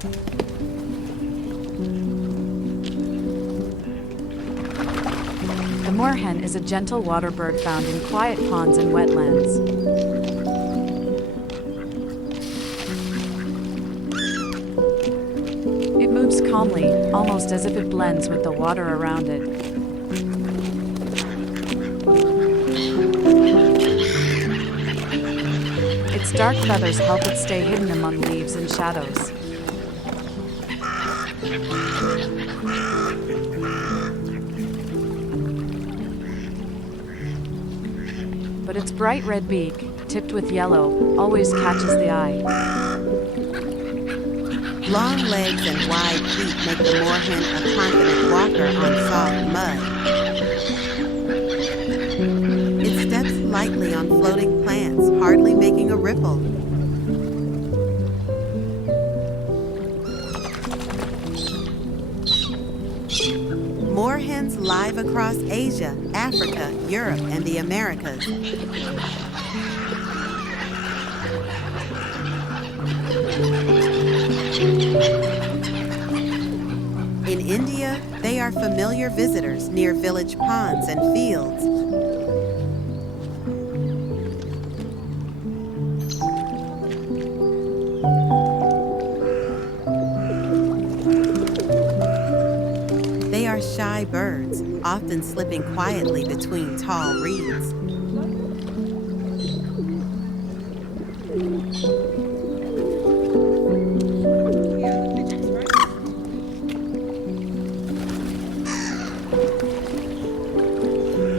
The moorhen is a gentle water bird found in quiet ponds and wetlands. It moves calmly, almost as if it blends with the water around it. Its dark feathers help it stay hidden among leaves and shadows. But its bright red beak, tipped with yellow, always catches the eye. Long legs and wide feet make the moorhen a confident walker on soft mud. It steps lightly on floating plants, hardly making a ripple. Moorhens live across Asia, Africa, Europe, and the Americas. In India, they are familiar visitors near village ponds and fields. They are shy birds, often slipping quietly between tall reeds.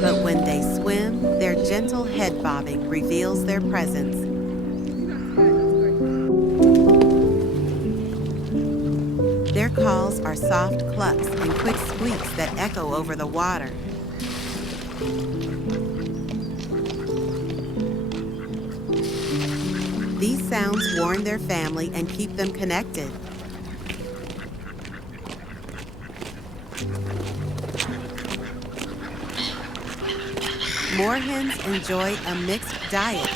But when they swim, their gentle head bobbing reveals their presence. Their calls are soft clucks and quick squeaks that echo over the water. These sounds warn their family and keep them connected. Moorhens enjoy a mixed diet: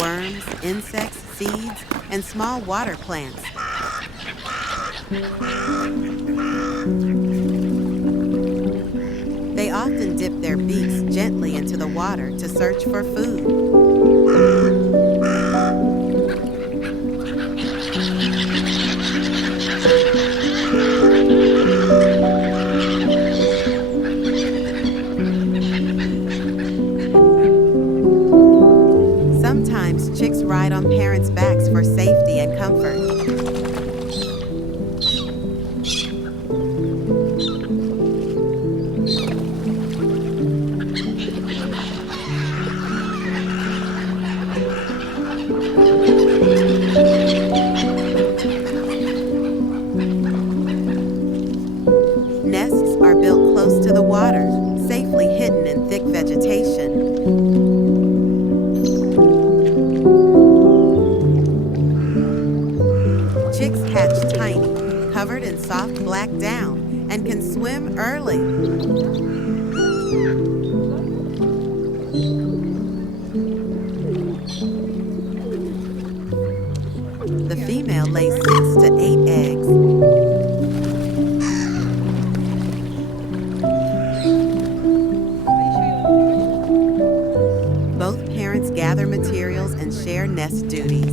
worms, insects, seeds, and small water plants. They often dip their beaks gently into the water to search for food. Sometimes chicks ride on parents' backs for safety and comfort. Nests are built close to the water, safely hidden in thick vegetation. Chicks hatch tiny, covered in soft black down, and can swim early. The female lays 6 to 8 eggs. Both parents gather materials and share nest duties.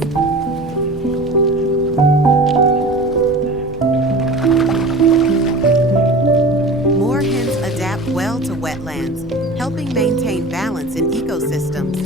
Moorhens adapt well to wetlands, helping maintain balance in ecosystems.